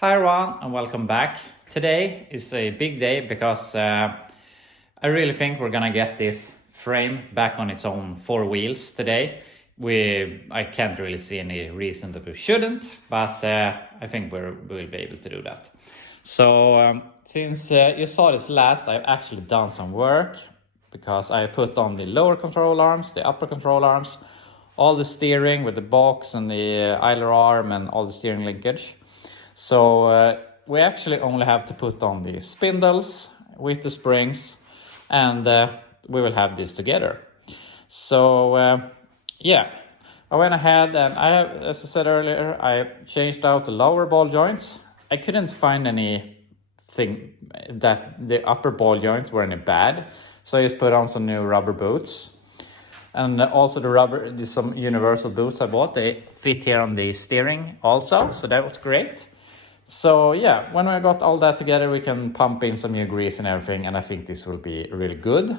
Hi everyone and welcome back. Today is a big day because I really think we're gonna get this frame back on its own four wheels today. I can't really see any reason that we shouldn't, but I think we'll be able to do that. So since you saw this last, I've actually done some work because I put on the lower control arms, the upper control arms, all the steering with the box and the idler arm and all the steering linkage. So we actually only have to put on the spindles with the springs, and we will have this together. So yeah, I went ahead and as I said earlier, I changed out the lower ball joints. I couldn't find anything that the upper ball joints were any bad, so I just put on some new rubber boots. And also some universal boots I bought, they fit here on the steering also, so that was great. So yeah, when we got all that together, we can pump in some new grease and everything, and I think this will be really good.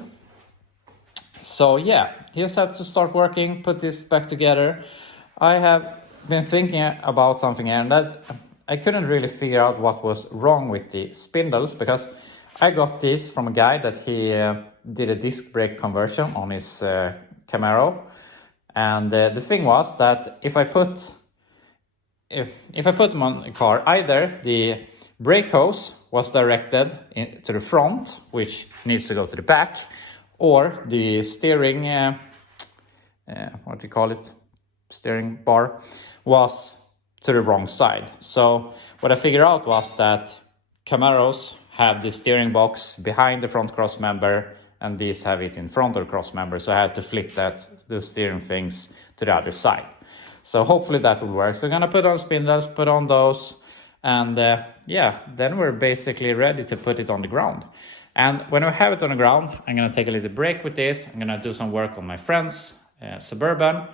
So yeah, here's how to start working, put this back together. I have been thinking about something here, and I couldn't really figure out what was wrong with the spindles, because I got this from a guy that he did a disc brake conversion on his Camaro. And the thing was that if I put them on a car, either the brake hose was directed to the front, which needs to go to the back, or the steering, what do you call it, steering bar, was to the wrong side. So what I figured out was that Camaros have the steering box behind the front cross member, and these have it in front of the cross member. So I had to flip the steering things to the other side. So hopefully that will work. So I'm gonna put on spindles, put on those, and yeah, then we're basically ready to put it on the ground. And when we have it on the ground, I'm gonna take a little break with this. I'm gonna do some work on my friend's Suburban,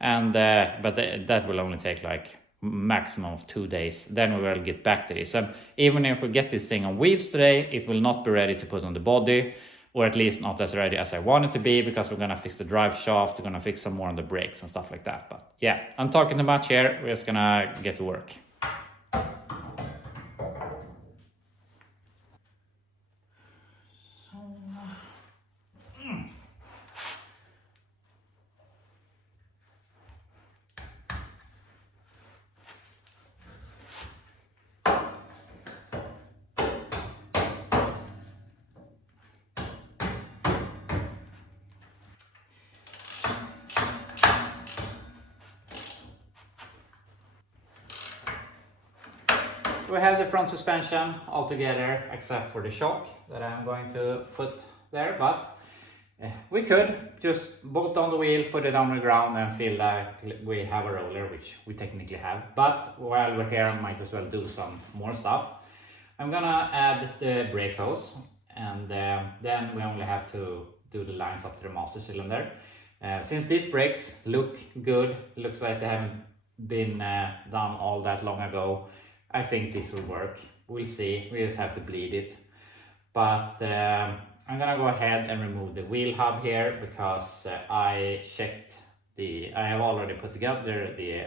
and but that will only take like maximum of 2 days. Then we will get back to this. And even if we get this thing on wheels today, it will not be ready to put on the body, or at least not as ready as I want it to be, because we're gonna fix the drive shaft, we're gonna fix some more on the brakes and stuff like that. But yeah, I'm talking too much here. We're just gonna get to work. We have the front suspension all together, except for the shock that I'm going to put there, but we could just bolt on the wheel, put it on the ground, and feel like we have a roller, which we technically have. But while we're here, I might as well do some more stuff. I'm gonna add the brake hose, and then we only have to do the lines up to the master cylinder. Since these brakes look good, looks like they haven't been done all that long ago, I think this will work. We'll see, we just have to bleed it. But I'm gonna go ahead and remove the wheel hub here, because I have already put together the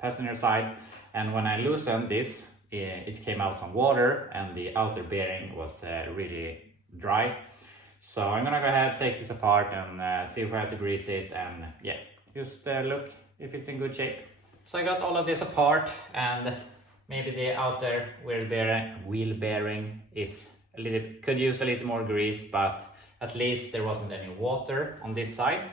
passenger side, and when I loosened this, it came out some water and the outer bearing was really dry. So I'm gonna go ahead, take this apart, and see if I have to grease it, and yeah, just look if it's in good shape. So I got all of this apart, and maybe the outer wheel bearing could use a little more grease, but at least there wasn't any water on this side.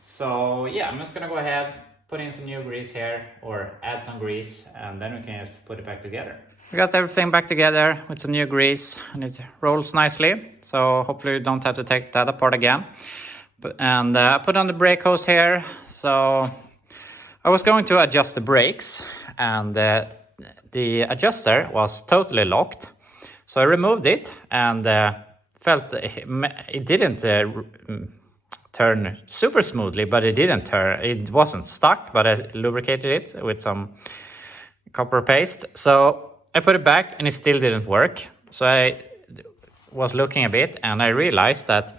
So yeah, I'm just gonna go ahead, put in some new grease here, or add some grease, and then we can just put it back together. We got everything back together with some new grease, and it rolls nicely. So hopefully you don't have to take that apart again. And I put on the brake hose here. So I was going to adjust the brakes, and the adjuster was totally locked. So I removed it, and felt it didn't turn super smoothly, but it wasn't stuck, but I lubricated it with some copper paste. So I put it back, and it still didn't work. So I was looking a bit, and I realized that,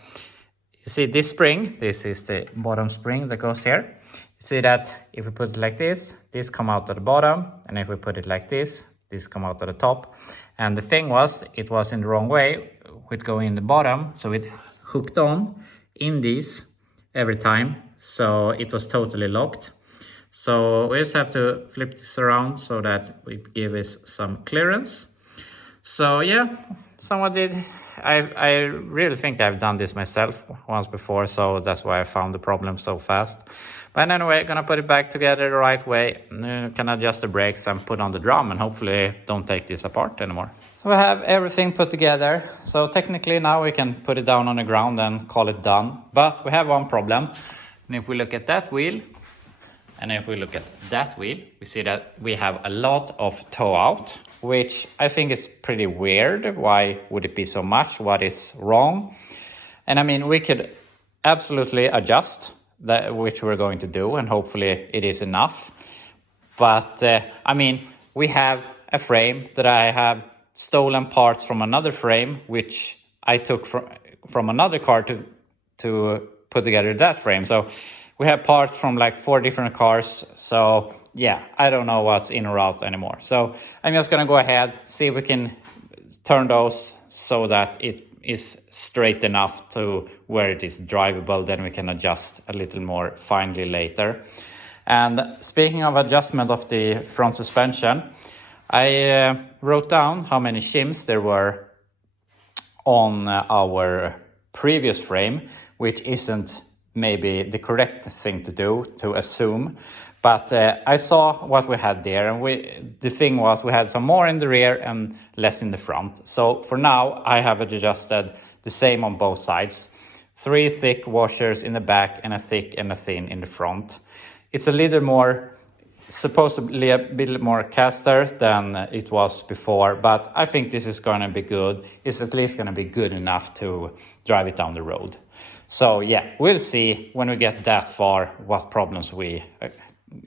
you see this spring, this is the bottom spring that goes here. You see that if we put it like this come out at the bottom, and if we put it like this this come out of the top. And the thing was, it was in the wrong way with going in the bottom, so it hooked on in these every time, so it was totally locked. So we just have to flip this around so that it gives us some clearance. So yeah, someone did. I really think I've done this myself once before, so that's why I found the problem so fast. But anyway, gonna put it back together the right way. Can adjust the brakes and put on the drum, and hopefully don't take this apart anymore. So we have everything put together. So technically now we can put it down on the ground and call it done. But we have one problem. And if we look at that wheel, and if we look at that wheel, we see that we have a lot of toe out, which I think is pretty weird. Why would it be so much? What is wrong? And I mean, we could absolutely adjust that, which we're going to do, and hopefully it is enough. But I mean, we have a frame that I have stolen parts from another frame, which I took from another car to put together that frame. So we have parts from like 4 different cars. So yeah, I don't know what's in or out anymore. So I'm just gonna go ahead, see if we can turn those so that it is straight enough to where it is drivable. Then we can adjust a little more finely later. And speaking of adjustment of the front suspension, I wrote down how many shims there were on our previous frame, which isn't maybe the correct thing to do, to assume. But I saw what we had there, and the thing was we had some more in the rear and less in the front. So for now, I have adjusted the same on both sides. 3 thick washers in the back and a thick and a thin in the front. It's a little more, supposedly a bit more caster than it was before, but I think this is going to be good. It's at least going to be good enough to drive it down the road. So yeah, we'll see when we get that far what problems we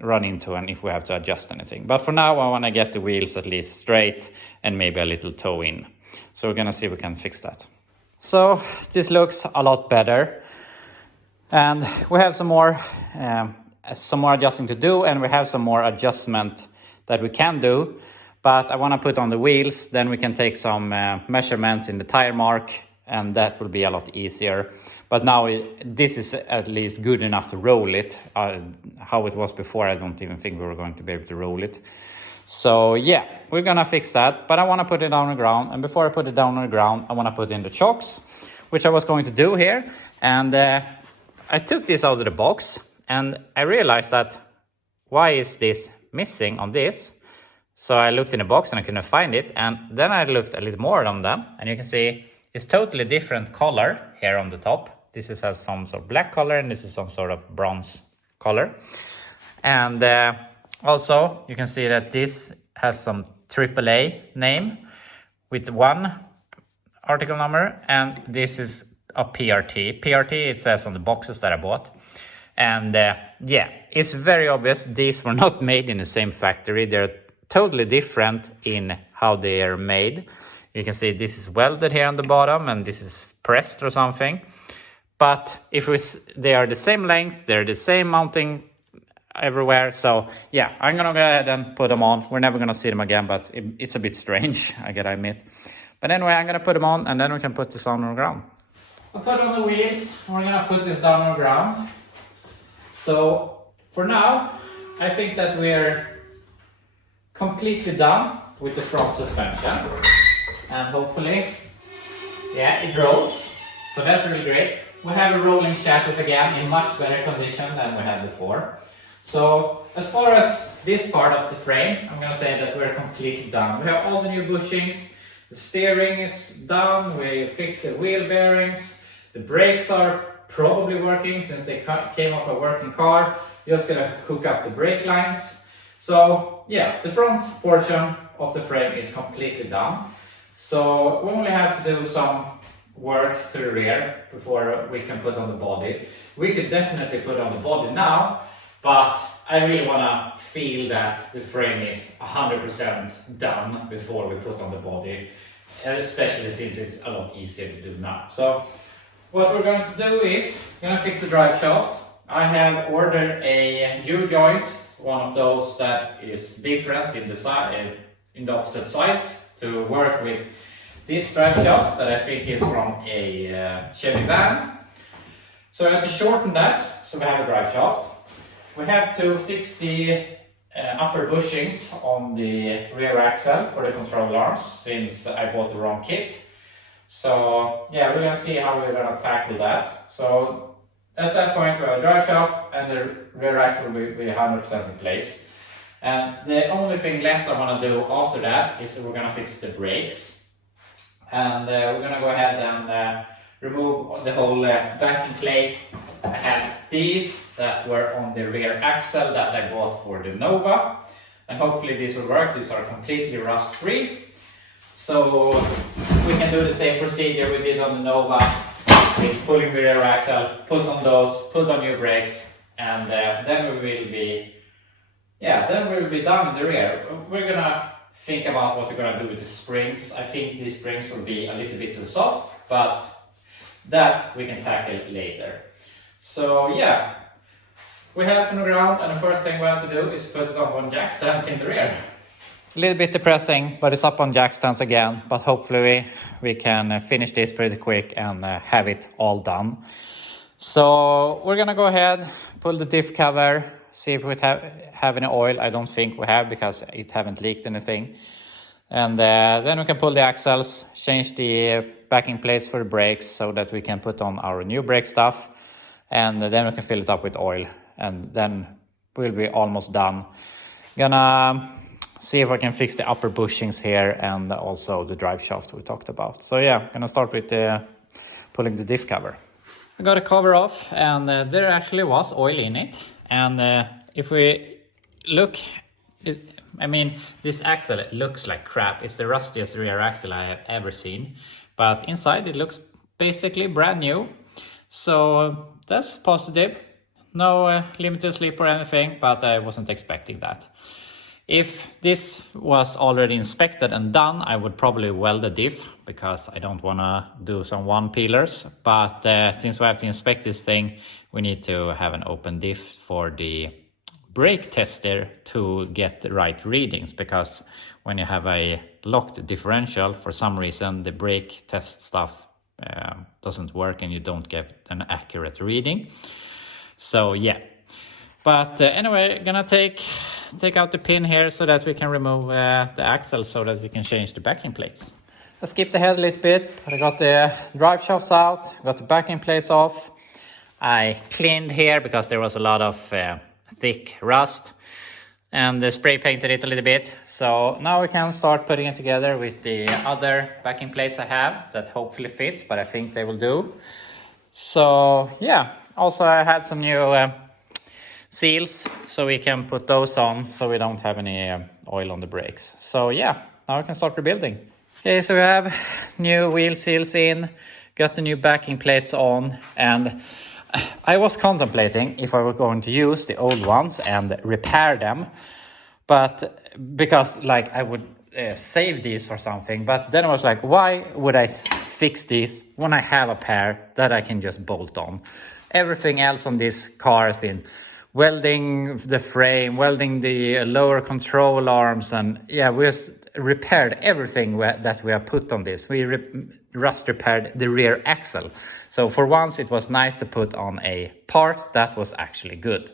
run into and if we have to adjust anything. But for now, I want to get the wheels at least straight and maybe a little toe in. So we're going to see if we can fix that. So this looks a lot better. And we have some more adjusting to do, and we have some more adjustment that we can do. But I want to put on the wheels, then we can take some measurements in the tire mark, and that will be a lot easier. But now this is at least good enough to roll it. How it was before, I don't even think we were going to be able to roll it. So yeah, we're gonna fix that, but I want to put it down on the ground. And before I put it down on the ground, I want to put in the chocks, which I was going to do here. And I took this out of the box, and I realized that why is this missing on this? So I looked in the box and I couldn't find it. And then I looked a little more on them, and you can see it's totally different color here on the top. This has some sort of black color, and this is some sort of bronze color. And also you can see that this has some AAA name with 1 article number, and this is a PRT. PRT, it says on the boxes that I bought. And yeah, it's very obvious these were not made in the same factory. They're totally different in how they are made. You can see this is welded here on the bottom, and this is pressed or something. But if they are the same length, they're the same mounting everywhere. So yeah, I'm gonna go ahead and put them on. We're never gonna see them again, but it's a bit strange, I gotta admit. But anyway, I'm gonna put them on, and then we can put this on the ground. I'll put on the wheels. We're gonna put this down on the ground. So for now, I think that we're completely done with the front suspension. And hopefully, yeah, it rolls. So that's really great. We have a rolling chassis again in much better condition than we had before. So as far as this part of the frame, I'm gonna say that we're completely done. We have all the new bushings, the steering is done, we fixed the wheel bearings, the brakes are probably working since they came off a working car. Just gonna hook up the brake lines. So yeah, the front portion of the frame is completely done. So we only have to do some work to the rear before we can put on the body. We could definitely put on the body now, but I really want to feel that the frame is 100% done before we put on the body, especially since it's a lot easier to do now. So what we're going to do is going to fix the drive shaft. I have ordered a U-joint, one of those that is different in design, in the opposite sides to work with this drive shaft that I think is from a Chevy van. So I have to shorten that, so we have a drive shaft. We have to fix the upper bushings on the rear axle for the control arms, since I bought the wrong kit. So yeah, we're gonna see how we're gonna tackle that. So at that point we have a drive shaft and the rear axle will be 100% in place. And the only thing left I want to do after that is we're gonna fix the brakes. And we're gonna go ahead and remove the whole backing plate. I have these that were on the rear axle that I bought for the Nova, and hopefully this will work. These are completely rust free, so we can do the same procedure we did on the Nova with pulling the rear axle, put on those, put on new brakes, and then we will be done in the rear. We're gonna think about what we're gonna do with the springs. I think these springs will be a little bit too soft, but that we can tackle later. So yeah, we have it on the ground, and the first thing we have to do is put it on one jack stands in the rear. A little bit depressing, but it's up on jack stands again, but hopefully we can finish this pretty quick and have it all done. So we're gonna go ahead, pull the diff cover, see if we have any oil. I don't think we have, because it haven't leaked anything. And then we can pull the axles, change the backing plates for the brakes so that we can put on our new brake stuff. And then we can fill it up with oil, and then we'll be almost done. Gonna see if I can fix the upper bushings here and also the drive shaft we talked about. So yeah, gonna start with pulling the diff cover. I got a cover off, and there actually was oil in it. And if we look, I mean, this axle looks like crap. It's the rustiest rear axle I have ever seen, but inside it looks basically brand new. So that's positive. No limited slip or anything, but I wasn't expecting that. If this was already inspected and done, I would probably weld the diff, because I don't want to do some one peelers. But since we have to inspect this thing, we need to have an open diff for the brake tester to get the right readings, because when you have a locked differential, for some reason the brake test stuff doesn't work and you don't get an accurate reading. So yeah, but anyway, gonna take out the pin here so that we can remove the axle, so that we can change the backing plates. I skipped ahead a little bit. I got the drive shafts out, got the backing plates off. I cleaned here because there was a lot of thick rust, and spray painted it a little bit. So now we can start putting it together with the other backing plates I have that hopefully fits, but I think they will do. So yeah, also I had some new seals, so we can put those on so we don't have any oil on the brakes. So yeah, now we can start rebuilding. Okay, so we have new wheel seals in, got the new backing plates on, and I was contemplating if I were going to use the old ones and repair them, but because like I would save these for something, but then I was like, why would I fix these when I have a pair that I can just bolt on? Everything else on this car has been welding the frame, welding the lower control arms, and yeah, we just repaired everything that we have put on this. We rust repaired the rear axle. So for once it was nice to put on a part that was actually good.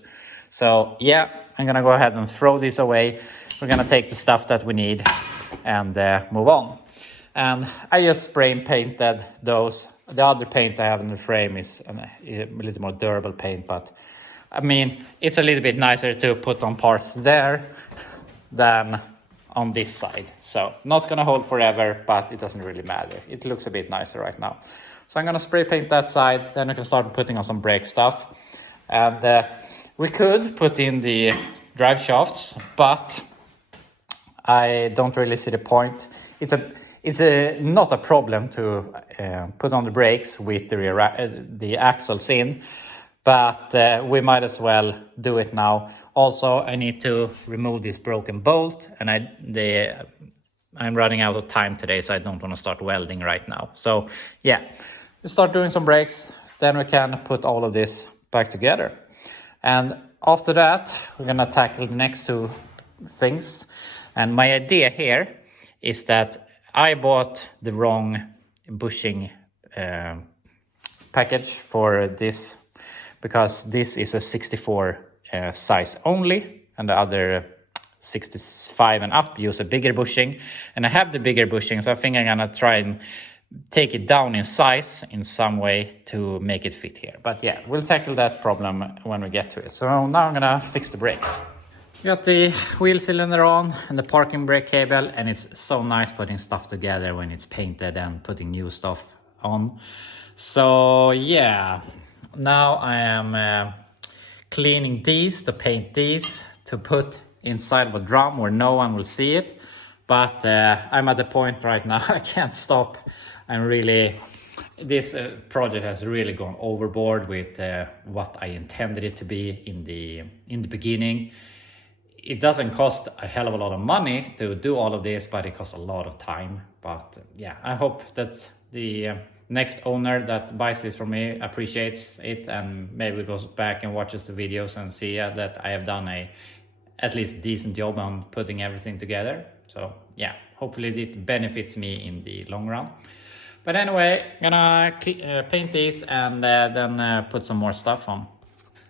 So yeah, I'm gonna go ahead and throw this away. We're gonna take the stuff that we need and move on. And I just spray painted those. The other paint I have in the frame is a little more durable paint, but I mean, it's a little bit nicer to put on parts there than on this side. So not gonna hold forever, but it doesn't really matter. It looks a bit nicer right now. So I'm gonna spray paint that side, then we can start putting on some brake stuff. And we could put in the drive shafts, but I don't really see the point. It's not a problem to put on the brakes with the axles in, but we might as well do it now. Also, I need to remove this broken bolt, and I'm running out of time today, so I don't want to start welding right now. So yeah, we start doing some brakes, then we can put all of this back together. And after that, we're gonna tackle the next two things. And my idea here is that I bought the wrong bushing package for this, because this is a 64 size only, and the other 65 and up use a bigger bushing. And I have the bigger bushing, so I think I'm gonna try and take it down in size in some way to make it fit here. But yeah, we'll tackle that problem when we get to it. So now I'm gonna fix the brakes. Got the wheel cylinder on and the parking brake cable, and it's so nice putting stuff together when it's painted and putting new stuff on. So yeah, now I am cleaning these to paint these to put inside of a drum where no one will see it. But I'm at the point right now I can't stop. I'm really, this project has really gone overboard with what I intended it to be in the beginning. It doesn't cost a hell of a lot of money to do all of this, but it costs a lot of time. But yeah, I hope that the next owner that buys this from me appreciates it and maybe goes back and watches the videos and see that I have done a at least decent job on putting everything together. So yeah, hopefully it benefits me in the long run. But anyway, gonna paint these and then put some more stuff on.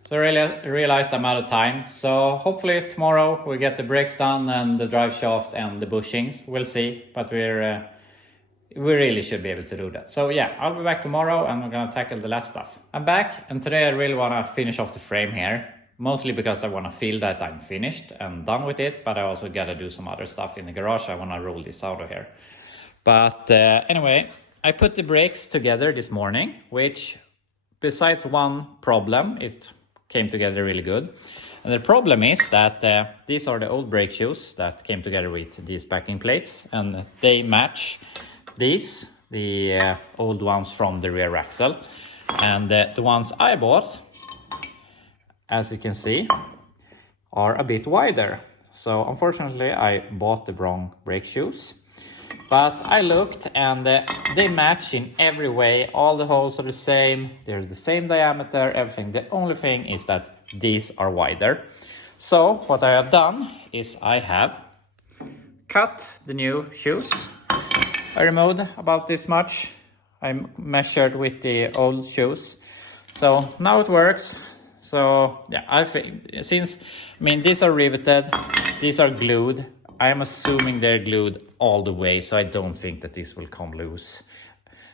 So I realized I'm out of time. So hopefully tomorrow we get the brakes done and the drive shaft and the bushings. We'll see, but we really should be able to do that. So yeah, I'll be back tomorrow and we're gonna tackle the last stuff. I'm back, and today I really wanna finish off the frame here. Mostly because I wanna feel that I'm finished and done with it, but I also gotta do some other stuff in the garage. I wanna roll this out of here. But anyway, I put the brakes together this morning, which besides one problem, it came together really good. And the problem is that these are the old brake shoes that came together with these backing plates, and they match these, the old ones from the rear axle. And the ones I bought, as you can see, are a bit wider. So unfortunately I bought the wrong brake shoes. But I looked and they match in every way. All the holes are the same. They're the same diameter, everything. The only thing is that these are wider. So what I have done is I have cut the new shoes. I removed about this much. I measured with the old shoes. So now it works. So yeah, I think these are riveted, these are glued. I am assuming they're glued all the way, so I don't think that this will come loose.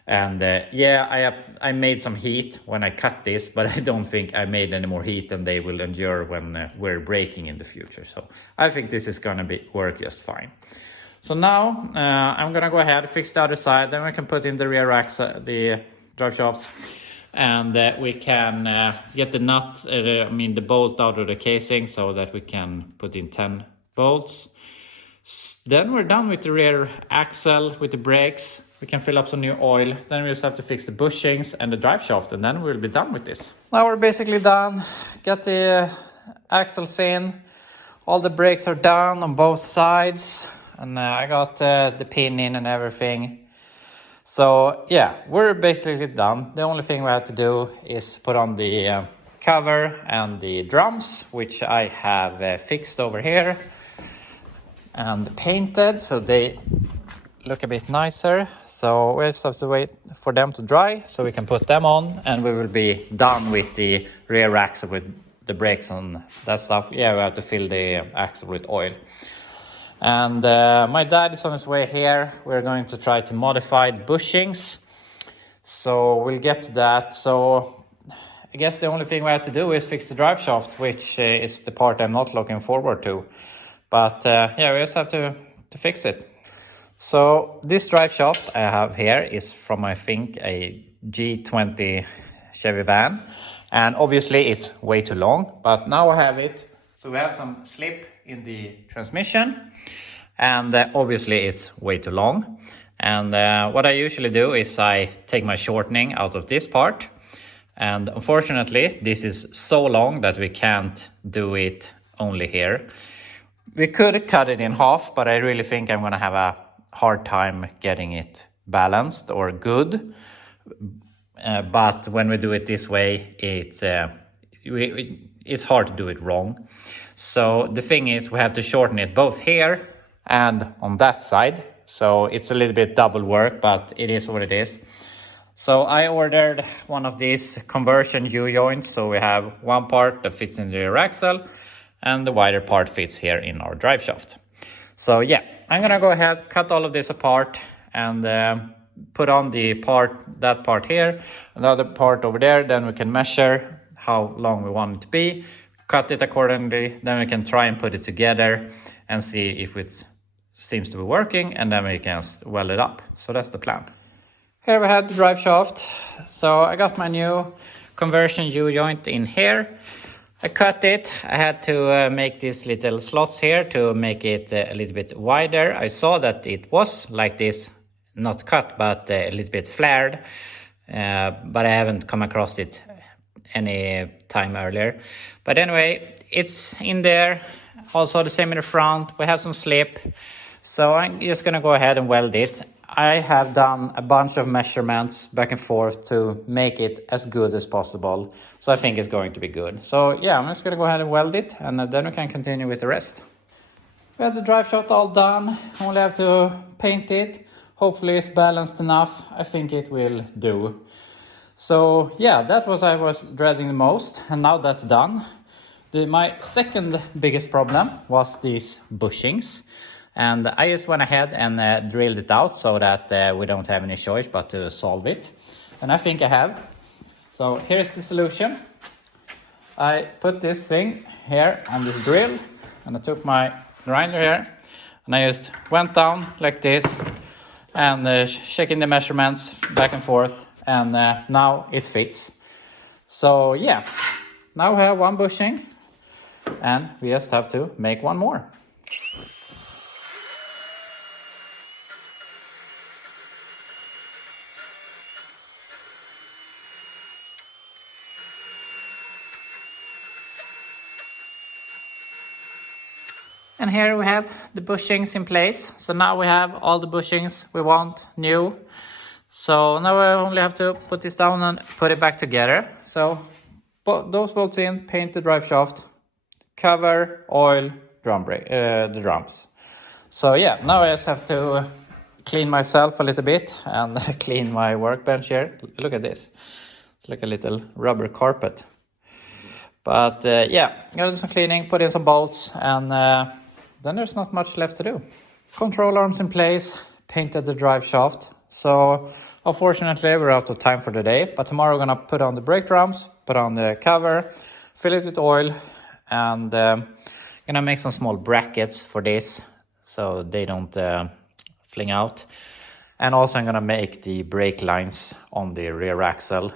And yeah, I made some heat when I cut this, but I don't think I made any more heat than they will endure when we're braking in the future. So I think this is gonna work just fine. So now I'm gonna go ahead, fix the other side, then we can put in the rear axle, the drive shafts, and we can get the nut, the bolt out of the casing so that we can put in 10 bolts. Then we're done with the rear axle, with the brakes. We can fill up some new oil. Then we just have to fix the bushings and the drive shaft, and then we'll be done with this. Now we're basically done. Got the axles in. All the brakes are done on both sides. And I got the pin in and everything. So yeah, we're basically done. The only thing we have to do is put on the cover and the drums, which I have fixed over here and painted so they look a bit nicer. So we just have to wait for them to dry so we can put them on, and we will be done with the rear axle with the brakes and that stuff. Yeah, we have to fill the axle with oil. And my dad is on his way here. We're going to try to modify the bushings, so we'll get to that. So I guess the only thing we have to do is fix the drive shaft, which is the part I'm not looking forward to. But yeah, we just have to fix it. So this drive shaft I have here is from, I think, a G20 Chevy van. And obviously it's way too long, but now I have it. So we have some slip in the transmission, and obviously it's way too long. And what I usually do is I take my shortening out of this part. And unfortunately, this is so long that we can't do it only here. We could cut it in half, but I really think I'm gonna have a hard time getting it balanced or good. But when we do it this way, it's hard to do it wrong. So the thing is, we have to shorten it both here and on that side. So it's a little bit double work, but it is what it is. So I ordered one of these conversion U-joints. So we have one part that fits in the rear axle and the wider part fits here in our drive shaft. So yeah, I'm gonna go ahead, cut all of this apart and put on that part here, another part over there. Then we can measure how long we want it to be, cut it accordingly. Then we can try and put it together and see if it seems to be working, and then we can weld it up. So that's the plan. Here we have the drive shaft. So I got my new conversion U-joint in here. I cut it. I had to make these little slots here to make it a little bit wider. I saw that it was like this, not cut, but a little bit flared. But I haven't come across it any time earlier. But anyway, it's in there. Also the same in the front. We have some slip. So I'm just gonna go ahead and weld it. I have done a bunch of measurements back and forth to make it as good as possible. So I think it's going to be good. So yeah, I'm just gonna go ahead and weld it, and then we can continue with the rest. We have the drive shaft all done. Only have to paint it. Hopefully it's balanced enough. I think it will do. So yeah, that's what I was dreading the most, and now that's done. My second biggest problem was these bushings. And I just went ahead and drilled it out so that we don't have any choice but to solve it. And I think I have. So here's the solution. I put this thing here on this drill, and I took my grinder here, and I just went down like this and checking the measurements back and forth, and now it fits. So yeah, now we have one bushing, and we just have to make one more. And here we have the bushings in place. So now we have all the bushings we want new. So now I only have to put this down and put it back together. So those bolts in, paint the drive shaft, cover, oil, the drums. So yeah, now I just have to clean myself a little bit and clean my workbench here. Look at this. It's like a little rubber carpet. But yeah, I'm gonna do some cleaning, put in some bolts, and then there's not much left to do. Control arms in place, painted the drive shaft. So unfortunately we're out of time for the day, but tomorrow we're gonna put on the brake drums, put on the cover, fill it with oil, and gonna make some small brackets for this so they don't fling out. And also I'm gonna make the brake lines on the rear axle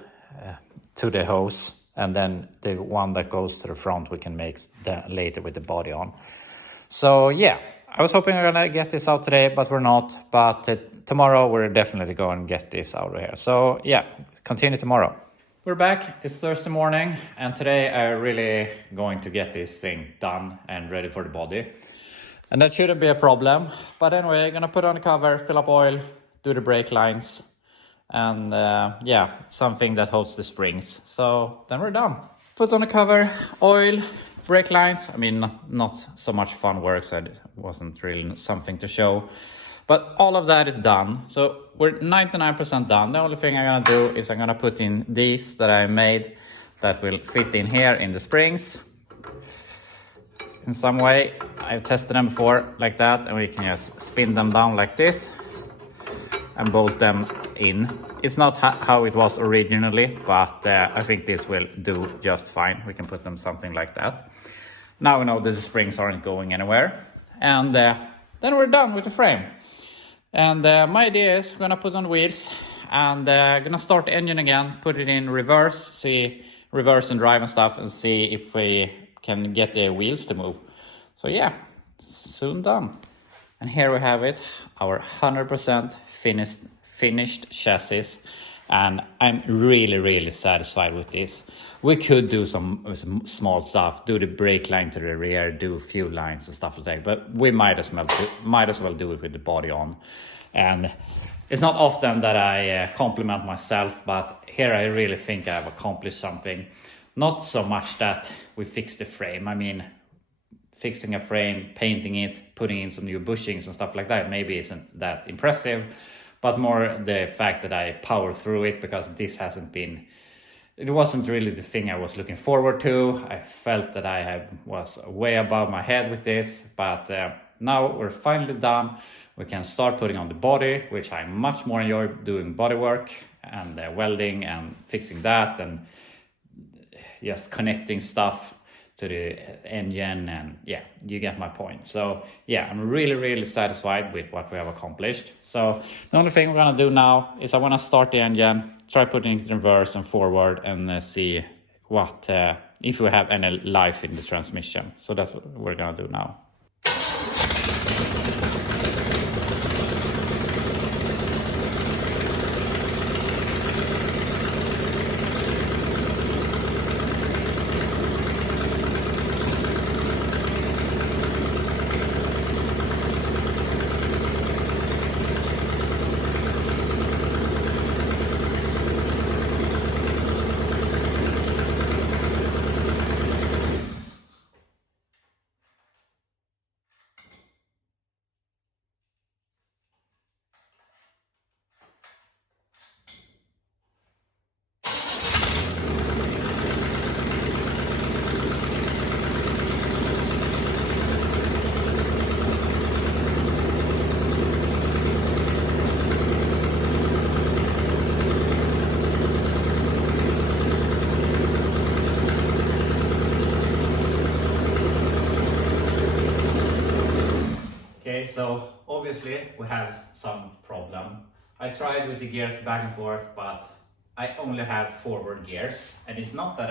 to the hose, and then the one that goes to the front we can make later with the body on. So yeah, I was hoping we're gonna get this out today, but we're not. But tomorrow we're definitely going to get this out of here. So yeah, continue tomorrow. We're back, it's Thursday morning, and today I'm really going to get this thing done and ready for the body. And that shouldn't be a problem. But anyway, I'm gonna put on the cover, fill up oil, do the brake lines, and yeah, something that holds the springs. So then we're done. Put on the cover, oil, brake lines. I mean, not so much fun work, so it wasn't really something to show. But all of that is done. So we're 99% done. The only thing I'm gonna do is I'm gonna put in these that I made that will fit in here in the springs. In some way, I've tested them before like that, and we can just spin them down like this and bolt them in. It's not how it was originally, but I think this will do just fine. We can put them something like that. Now we know that the springs aren't going anywhere. And then we're done with the frame. And my idea is we're gonna put on the wheels and gonna start the engine again, put it in reverse, reverse and drive and stuff, and see if we can get the wheels to move. So yeah, soon done. And here we have it, our 100% finished chassis, and I'm really satisfied with this. We could do some small stuff, do the brake line to the rear, do a few lines and stuff like that, but we might as well do it with the body on. And it's not often that I compliment myself, but here I really think I've accomplished something. Not so much that we fixed the frame. I mean, fixing a frame, painting it, putting in some new bushings and stuff like that maybe isn't that impressive, but more the fact that I power through it, because this it wasn't really the thing I was looking forward to. I felt that I was way above my head with this, but now we're finally done. We can start putting on the body, which I much more enjoy doing body work and welding and fixing that and just connecting stuff to the engine, and yeah, you get my point. So yeah, I'm really satisfied with what we have accomplished. So the only thing we're gonna do now is I wanna start the engine, try putting it in reverse and forward, and see what if we have any life in the transmission. So that's what we're gonna do now. Okay, so obviously we have some problem. I tried with the gears back and forth, but I only have forward gears, and it's not that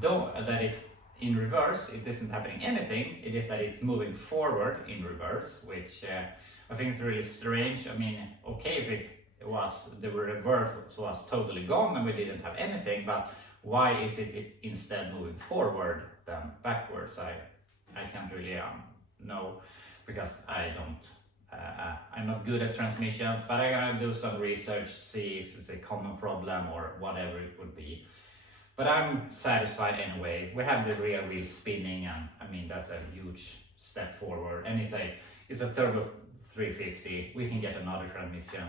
that it's in reverse, it isn't happening anything, it is that it's moving forward in reverse, which I think is really strange. I mean, okay, if it was the reverse was totally gone and we didn't have anything, but why is it instead moving forward than backwards? I can't really know, because I'm not good at transmissions, but I'm gonna do some research, see if it's a common problem or whatever it would be. But I'm satisfied anyway. We have the rear wheel spinning, and I mean, that's a huge step forward. And it's a turbo 350. We can get another transmission.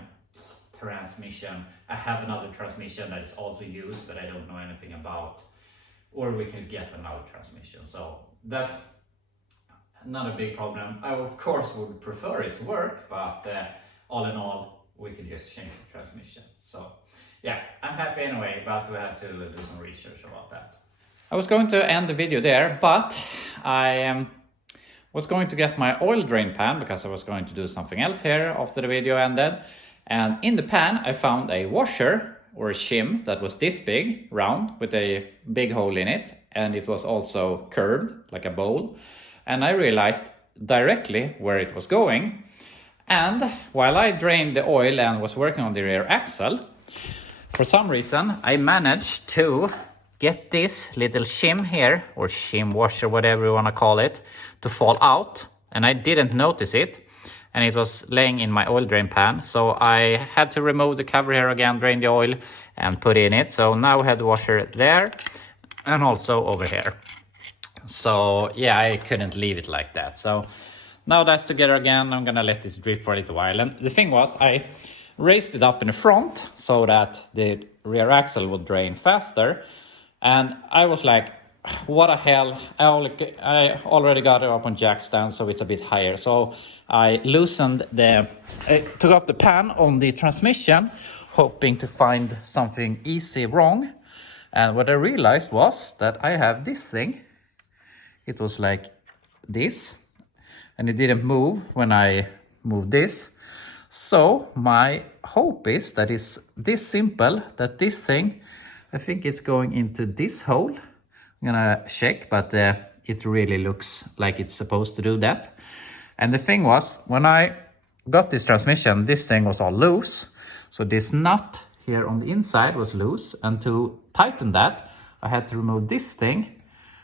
I have another transmission that is also used that I don't know anything about, or we can get another transmission. So that's not a big problem. I of course would prefer it to work, but all in all, we could just change the transmission. So yeah, I'm happy anyway, but we had to do some research about that. I was going to end the video there, but I was going to get my oil drain pan, because I was going to do something else here after the video ended. And in the pan I found a washer or a shim that was this big, round, with a big hole in it, and it was also curved like a bowl. And I realized directly where it was going. And while I drained the oil and was working on the rear axle, for some reason I managed to get this little shim here, or shim washer, whatever you want to call it, to fall out. And I didn't notice it, and it was laying in my oil drain pan. So I had to remove the cover here again, drain the oil and put in it. So now we have the washer there and also over here. So yeah, I couldn't leave it like that. So now that's together again. I'm gonna let this drip for a little while. And the thing was, I raised it up in the front so that the rear axle would drain faster. And I was like, what the hell, I already got it up on jack stand, so it's a bit higher. So I took off the pan on the transmission, hoping to find something easy wrong. And what I realized was that I have this thing. It was like this, and it didn't move when I moved this. So my hope is that it's this simple, that this thing, I think it's going into this hole. I'm gonna check, but it really looks like it's supposed to do that. And the thing was, when I got this transmission, this thing was all loose. So this nut here on the inside was loose, and to tighten that, I had to remove this thing,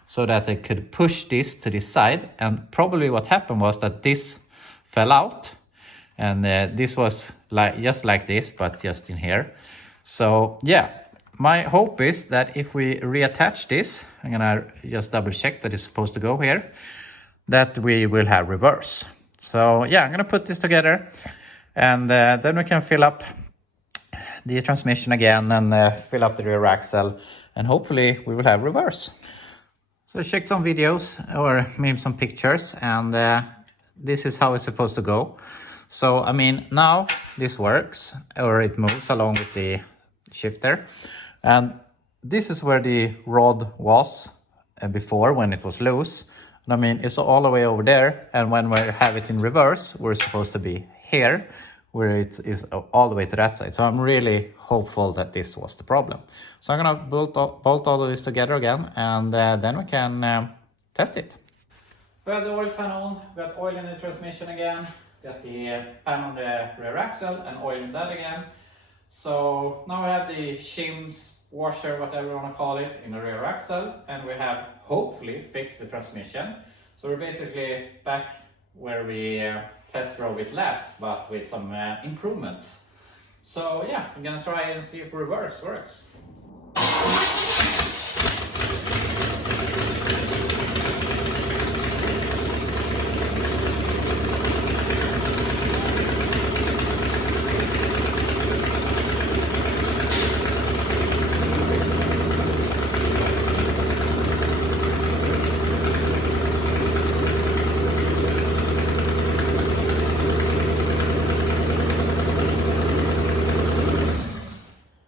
so that I could push this to this side. And probably what happened was that this fell out, and this was just like this, but just in here. So yeah, my hope is that if we reattach this, I'm gonna just double check that it's supposed to go here. that we will have reverse. So yeah, I'm gonna put this together, and then we can fill up the transmission again and fill up the rear axle, and hopefully we will have reverse. So I checked some videos or maybe some pictures, and this is how it's supposed to go. So I mean, now this works, or it moves along with the shifter, and this is where the rod was before when it was loose. And I mean, it's all the way over there, and when we have it in reverse, we're supposed to be here, where it is all the way to that side. So I'm really hopeful that this was the problem. So I'm gonna bolt all of this together again, and then we can test it. We have the oil pan on, we got oil in the transmission again, got the pan on the rear axle and oil in that again. So now we have the shims, washer, whatever you want to call it, in the rear axle, and we have hopefully fixed the transmission. So we're basically back where we test drove it last, but with some improvements. So yeah, I'm gonna try and see if reverse works.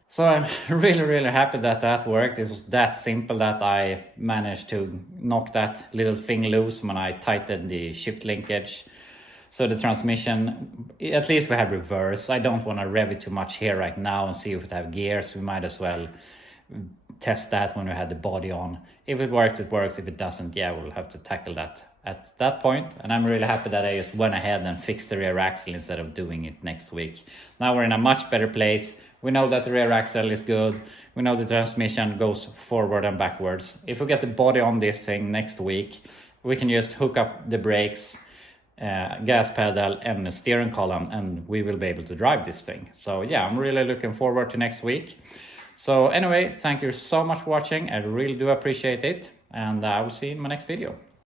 So I'm really happy that that worked. It was that simple that I managed to knock that little thing loose when I tightened the shift linkage. So the transmission, at least we have reverse. I don't want to rev it too much here right now and see if it have gears. We might as well test that when we had the body on. If it works, it works. If it doesn't, yeah, we'll have to tackle that at that point. And I'm really happy that I just went ahead and fixed the rear axle instead of doing it next week. Now we're in a much better place. We know that the rear axle is good. We know the transmission goes forward and backwards. If we get the body on this thing next week, we can just hook up the brakes, gas pedal and the steering column, and we will be able to drive this thing. So yeah, I'm really looking forward to next week. So anyway, thank you so much for watching. I really do appreciate it, and I will see you in my next video.